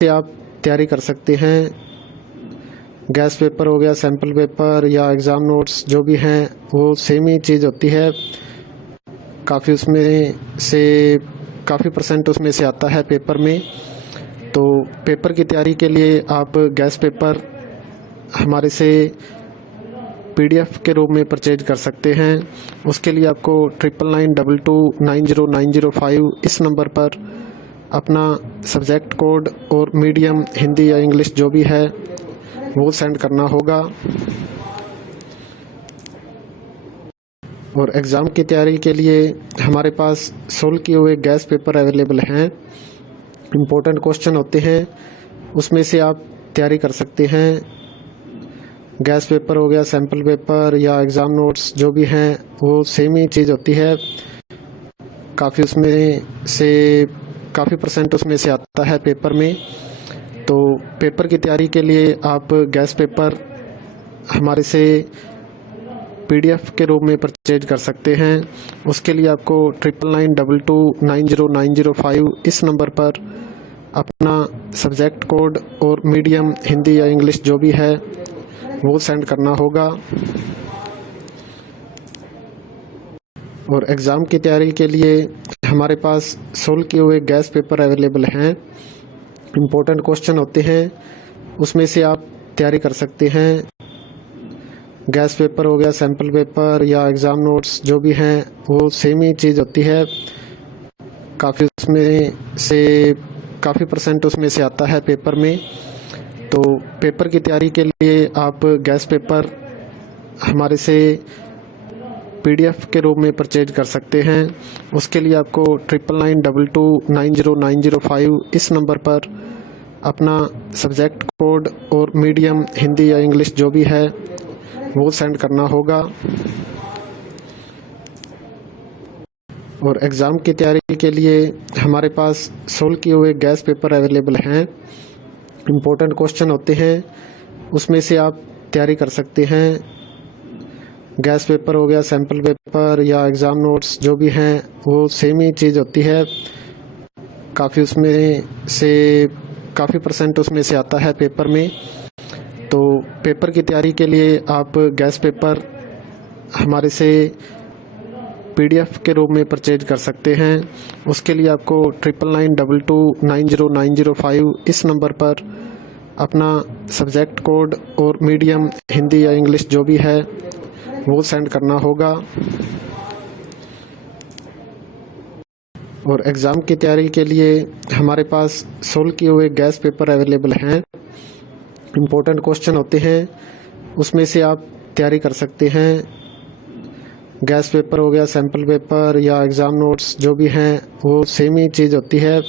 से आप तैयारी कर सकते हैं। गैस पेपर हो गया, सैम्पल पेपर या एग्ज़ाम नोट्स जो भी हैं वो सेम ही चीज़ होती है। काफ़ी उसमें से काफ़ी परसेंट उसमें से आता है पेपर में। तो पेपर की तैयारी के लिए आप गैस पेपर हमारे से PDF के रूप में परचेज कर सकते हैं। उसके लिए आपको 9992290905 इस नंबर पर अपना सब्जेक्ट कोड और मीडियम हिंदी या इंग्लिश जो भी है वो सेंड करना होगा। और एग्ज़ाम की तैयारी के लिए हमारे पास सोल्व किए हुए गैस पेपर अवेलेबल हैं। इम्पोर्टेंट क्वेश्चन होते हैं, उसमें से आप तैयारी कर सकते हैं। गैस पेपर हो गया, सैम्पल पेपर या एग्ज़ाम नोट्स जो भी हैं वो सेम ही चीज़ होती है। काफ़ी उसमें से काफ़ी परसेंट उसमें से आता है पेपर में। तो पेपर की तैयारी के लिए आप गैस पेपर हमारे से PDF के रूप में परचेज कर सकते हैं। उसके लिए आपको 9992290905 इस नंबर पर अपना सब्जेक्ट कोड और मीडियम हिंदी या इंग्लिश जो भी है वो सेंड करना होगा। और एग्ज़ाम की तैयारी के लिए हमारे पास सोल्व किए हुए गैस पेपर अवेलेबल हैं। इम्पोर्टेंट क्वेश्चन होते हैं, उसमें से आप तैयारी कर सकते हैं। गैस पेपर हो गया, सैम्पल पेपर या एग्ज़ाम नोट्स जो भी हैं वो सेम ही चीज़ होती है। काफ़ी उसमें से काफ़ी परसेंट उसमें से आता है पेपर में। तो पेपर की तैयारी के लिए आप गैस पेपर हमारे से PDF के रूप में परचेज कर सकते हैं। उसके लिए आपको 9992290905 इस नंबर पर अपना सब्जेक्ट कोड और मीडियम हिंदी या इंग्लिश जो भी है वो सेंड करना होगा। और एग्ज़ाम की तैयारी के लिए हमारे पास सोल्व किए हुए गैस पेपर अवेलेबल हैं। इम्पोर्टेंट क्वेश्चन होते हैं, उसमें से आप तैयारी कर सकते हैं। गैस पेपर हो गया, सैम्पल पेपर या एग्ज़ाम नोट्स जो भी हैं वो सेम ही चीज़ होती है। काफ़ी उसमें से काफ़ी परसेंट उसमें से आता है पेपर में। तो पेपर की तैयारी के लिए आप गैस पेपर हमारे से PDF के रूप में परचेज कर सकते हैं। उसके लिए आपको 9992290905 इस नंबर पर अपना सब्जेक्ट कोड और मीडियम हिंदी या इंग्लिश जो भी है वो सेंड करना होगा। और एग्ज़ाम की तैयारी के लिए हमारे पास सोल्व किए हुए गैस पेपर अवेलेबल हैं। इम्पोर्टेंट क्वेश्चन होते हैं, उसमें से आप तैयारी कर सकते हैं। गैस पेपर हो गया, सैम्पल पेपर या एग्ज़ाम नोट्स जो भी हैं वो सेम ही चीज़ होती है।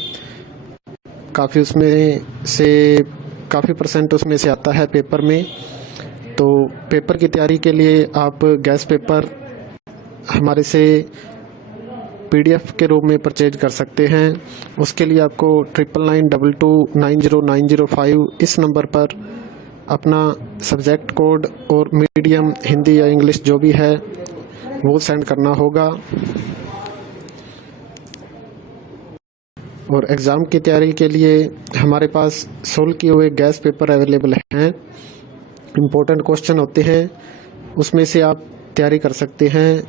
काफ़ी उसमें से काफ़ी परसेंट उसमें से आता है पेपर में। तो पेपर की तैयारी के लिए आप गैस पेपर हमारे से PDF के रूप में परचेज कर सकते हैं। उसके लिए आपको 9992290905 इस नंबर पर अपना सब्जेक्ट कोड और मीडियम हिंदी या इंग्लिश जो भी है वो सेंड करना होगा। और एग्ज़ाम की तैयारी के लिए हमारे पास सोल्व किए हुए गैस पेपर अवेलेबल हैं। इम्पोर्टेंट क्वेश्चन होते हैं, उसमें से आप तैयारी कर सकते हैं।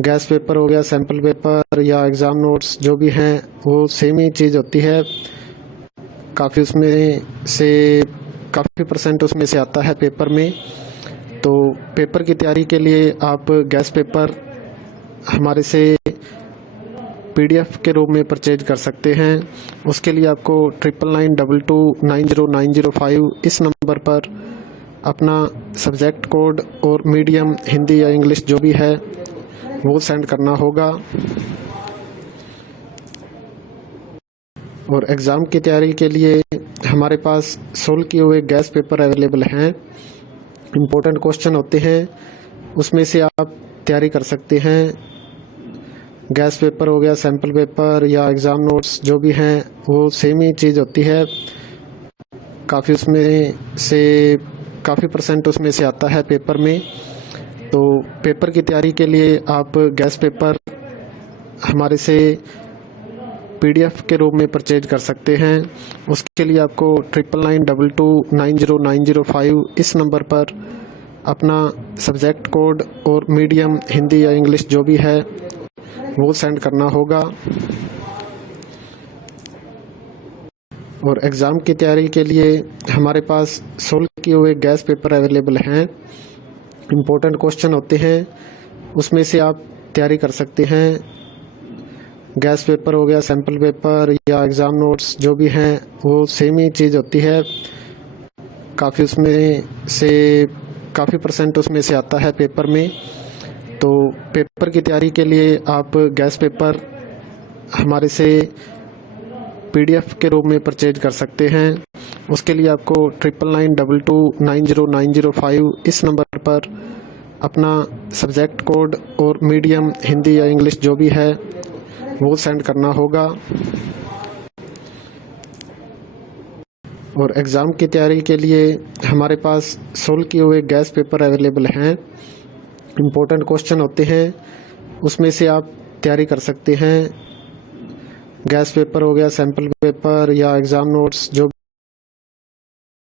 गैस पेपर हो गया, सैम्पल पेपर या एग्ज़ाम नोट्स जो भी हैं वो सेम ही चीज़ होती है। काफ़ी उसमें से काफ़ी परसेंट उसमें से आता है पेपर में। तो पेपर की तैयारी के लिए आप गैस पेपर हमारे से PDF के रूप में परचेज कर सकते हैं। उसके लिए आपको 9992290905 इस नंबर पर अपना सब्जेक्ट कोड और मीडियम हिंदी या इंग्लिश जो भी है वो सेंड करना होगा। और एग्ज़ाम की तैयारी के लिए हमारे पास सोल्व किए हुए गैस पेपर अवेलेबल हैं। इम्पोर्टेंट क्वेश्चन होते हैं, उसमें से आप तैयारी कर सकते हैं। गैस पेपर हो गया, सैम्पल पेपर या एग्ज़ाम नोट्स जो भी हैं वो सेम ही चीज़ होती है। काफ़ी उसमें से काफ़ी परसेंट उसमें से आता है पेपर में। तो पेपर की तैयारी के लिए आप गैस पेपर हमारे से PDF के रूप में परचेज कर सकते हैं। उसके लिए आपको 9992290905 इस नंबर पर अपना सब्जेक्ट कोड और मीडियम हिंदी या इंग्लिश जो भी है वो सेंड करना होगा। और एग्ज़ाम की तैयारी के लिए हमारे पास सोल्व किए हुए गैस पेपर अवेलेबल हैं। इम्पोर्टेंट क्वेश्चन होते हैं, उसमें से आप तैयारी कर सकते हैं। गैस पेपर हो गया, सैम्पल पेपर या एग्ज़ाम नोट्स जो भी हैं वो सेम ही चीज़ होती है। काफ़ी परसेंट उसमें से आता है पेपर में। तो पेपर की तैयारी के लिए आप गैस पेपर हमारे से PDF के रूप में परचेज कर सकते हैं। उसके लिए आपको 9992290905 इस नंबर पर अपना सब्जेक्ट कोड और मीडियम हिंदी या इंग्लिश जो भी है वो सेंड करना होगा। और एग्ज़ाम की तैयारी के लिए हमारे पास सोल्व किए हुए गैस पेपर अवेलेबल हैं। इम्पोर्टेंट क्वेश्चन होते हैं, उसमें से आप तैयारी कर सकते हैं। गैस पेपर हो गया, सैम्पल पेपर या एग्ज़ाम नोट्स जो